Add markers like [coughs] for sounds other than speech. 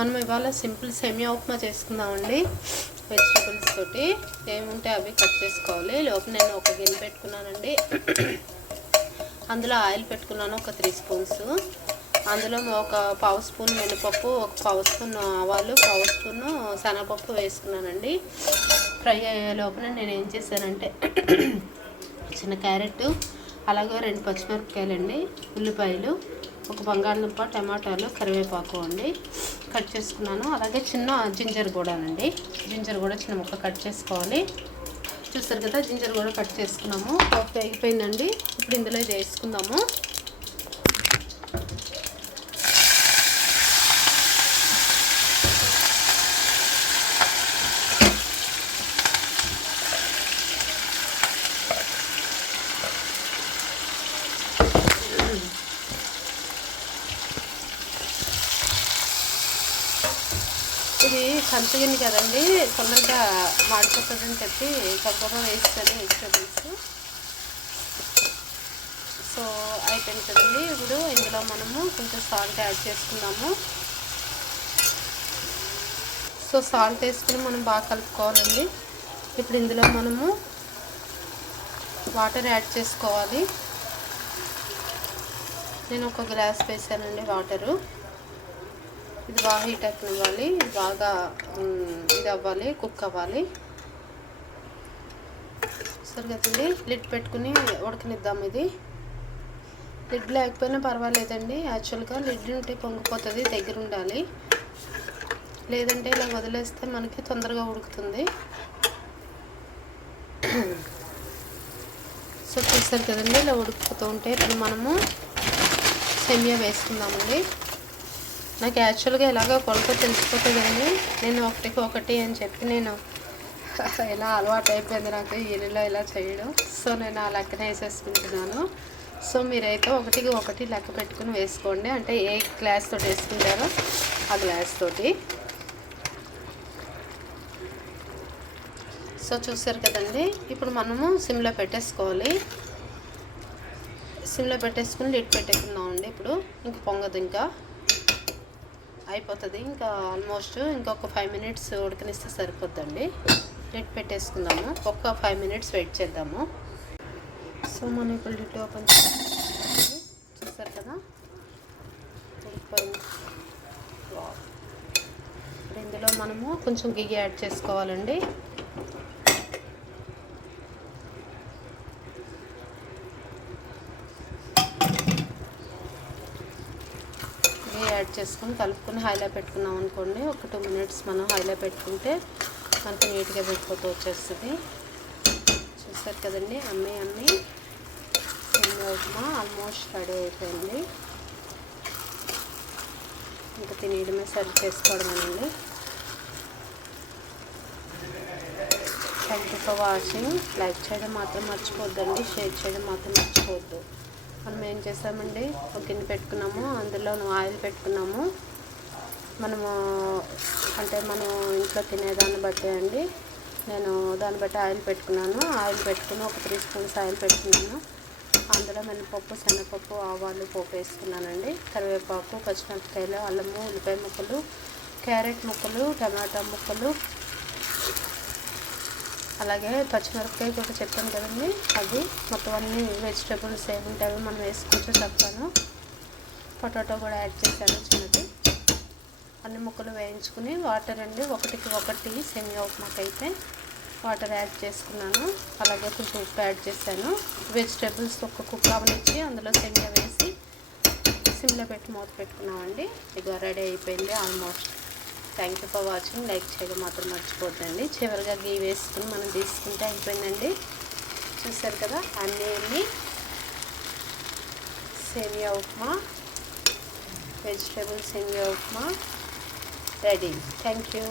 మనం ఇవాళ సింపుల్ సెమియా ఉప్మా చేసుకుందామండి. వెజిటబుల్స్ తోటి ఏముంటే అవి కట్ చేసుకోవాలి. లోపల నేను ఒక గిన్నె పెట్టుకున్నానండి. అందులో ఆయిల్ పెట్టుకున్నాను ఒక త్రీ స్పూన్స్. అందులో ఒక పావు స్పూన్ మినపప్పు ఒక పావు స్పూన్ ఆవాలు పావు స్పూన్ శనగపప్పు వేసుకున్నానండి. ఫ్రై అయ్యే లోపల నేను ఏం చేశానంటే [coughs] చిన్న క్యారెట్ అలాగే రెండు పచ్చిమిరపకాయలండి ఉల్లిపాయలు ఒక బంగాళదుంప టమాటాలు కరివేపాకు అండి. కట్ చేసుకున్నాను. అలాగే చిన్న జింజర్ కూడా అండి. జింజర్ కూడా చిన్న ముక్క కట్ చేసుకోవాలి. చూస్తారు కదా జింజర్ కూడా కట్ చేసుకున్నాము. పప్పు అయిపోయిందండి. ఇప్పుడు ఇందులో ఇది వేసుకుందాము. ఇది కంచగిన్ని కదండి తొందరగా మాడిపోతుందని చెప్పి తక్కువ వేస్తాను వెజిటబుల్స్ సో అయిపోయింది కదండి. ఇప్పుడు ఇందులో మనము కొంచెం సాల్ట్ యాడ్ చేసుకుందాము. సో సాల్ట్ వేసుకుని మనం బాగా కలుపుకోవాలండి. ఇప్పుడు ఇందులో మనము వాటర్ యాడ్ చేసుకోవాలి. నేను ఒక గ్లాస్ వేసానండి వాటరు ఇది బాగా హీట్ అవ్వాలి బాగా ఇది అవ్వాలి కుక్ అవ్వాలి. సరే కదండి లిడ్ పెట్టుకుని ఉడకనిద్దాం ఇది. లిడ్ లేకపోయినా పర్వాలేదండి. యాక్చువల్గా లిడ్ ఉంటే పొంగిపోతుంది దగ్గర ఉండాలి. లేదంటే ఇలా వదిలేస్తే మనకి తొందరగా ఉడుకుతుంది. సో చూస్తారు కదండి ఇలా ఉడికిపోతూ ఉంటే ఇప్పుడు మనము సెమియా వేసుకుందామండి. నాకు యాక్చువల్గా ఎలాగో కొలత తెలిసిపోతుంది నేను ఒకటికి ఒకటి అని చెప్పి నేను [laughs] ఇలా అలవాటు అయిపోయింది నాకు ఇల్లులో ఇలా చేయడం. సో నేను ఆ లెక్కన వేసేసుకుంటున్నాను. సో మీరైతే ఒకటికి ఒకటి లెక్క పెట్టుకుని వేసుకోండి. అంటే ఏ గ్లాస్ తోటి వేసుకుంటారో ఆ గ్లాస్ తోటి. సో చూసారు కదండి ఇప్పుడు మనము సిమ్లో పెట్టేసుకోవాలి. సిమ్లో పెట్టేసుకుని లిట్ పెట్టేసుకుందామండి ఇప్పుడు. ఇంక పొంగదు ఇంకా. అయిపోతుంది. ఇంకా ఆల్మోస్ట్ ఇంకొక ఫైవ్ మినిట్స్ ఉడకనిస్తే సరిపోద్దండి. లిట్ పెట్టేసుకుందాము. ఒక్క ఫైవ్ మినిట్స్ వెయిట్ చేద్దాము. సో మనం ఇప్పుడు లిట్ ఓపెన్ చూసారు కదా? ఇప్పుడు ఇందులో మనము కొంచెం గిగి యాడ్ చేసుకోవాలండి. యాడ్ చేసుకొని కలుపుకొని హైలో పెట్టుకున్నాం అనుకోండి. ఒక టూ మినిట్స్ మనం హైలో పెట్టుకుంటే మనకు నీట్గా పెట్టుకోతూ వచ్చేస్తుంది. చూస్తారు కదండి? అమ్మి అమ్మి ఉప్మా ఆల్మోస్ట్ రెడీ అయిపోయింది. ఇంకా తినేయడమే serve చేసుకోవడమేనండి thank you for watching like చేయడం మాత్రం మర్చిపోద్దండి. షేర్ చేయడం మాత్రం మర్చిపోవద్దు. మనం ఏం చేసామండి ఒక గిన్నె పెట్టుకున్నాము. అందులో ఆయిల్ పెట్టుకున్నాము. మనము అంటే మనం ఇంట్లో తినేదాన్ని బట్టి అండి. నేను దాన్ని బట్టి ఆయిల్ పెట్టుకున్నాను. ఆయిల్ పెట్టుకుని ఒక త్రీ స్పూన్స్ ఆయిల్ పెట్టుకున్నాను. అందులో మినపప్పు శనగపప్పు ఆవాలు పోపు వేసుకున్నానండి. కరివేపాకు పచ్చిమిరపకాయలు అల్లము ఉల్లిపాయ ముక్కలు క్యారెట్ ముక్కలు టమాటా ముక్కలు అలాగే పచ్చిమిరపకాయ కూడా చెప్పాను కదండి. అది మొత్తం అన్ని వెజిటేబుల్స్ ఏముంటాయో మనం వేసుకోవచ్చు చెప్తాను పొటాటో కూడా యాడ్ చేశాను చిన్నది. అన్ని ముక్కలు వేయించుకుని వాటర్ అండి ఒకటికి ఒకటి సెమియా ఉప్మాకైతే వాటర్ యాడ్ చేసుకున్నాను. అలాగే కొంచెం ఉప్పు యాడ్ చేశాను. వెజిటేబుల్స్ ఒక కుక్ అవనిచ్చి అందులో సెమియా వేసి సిమ్లో పెట్టి మూత పెట్టుకున్నామండి. ఇక రెడీ అయిపోయింది almost. Thank you for watching like చేయడం మాత్రం మర్చిపోద్దండి చివరిగా గీ వేసుకుని మనం తీసుకుంటే అయిపోయిందండి. చూసారు కదా? అన్నీ అన్నీ సేమియా ఉప్మా వెజిటేబుల్ సేమియా ఉప్మా. Ready thank you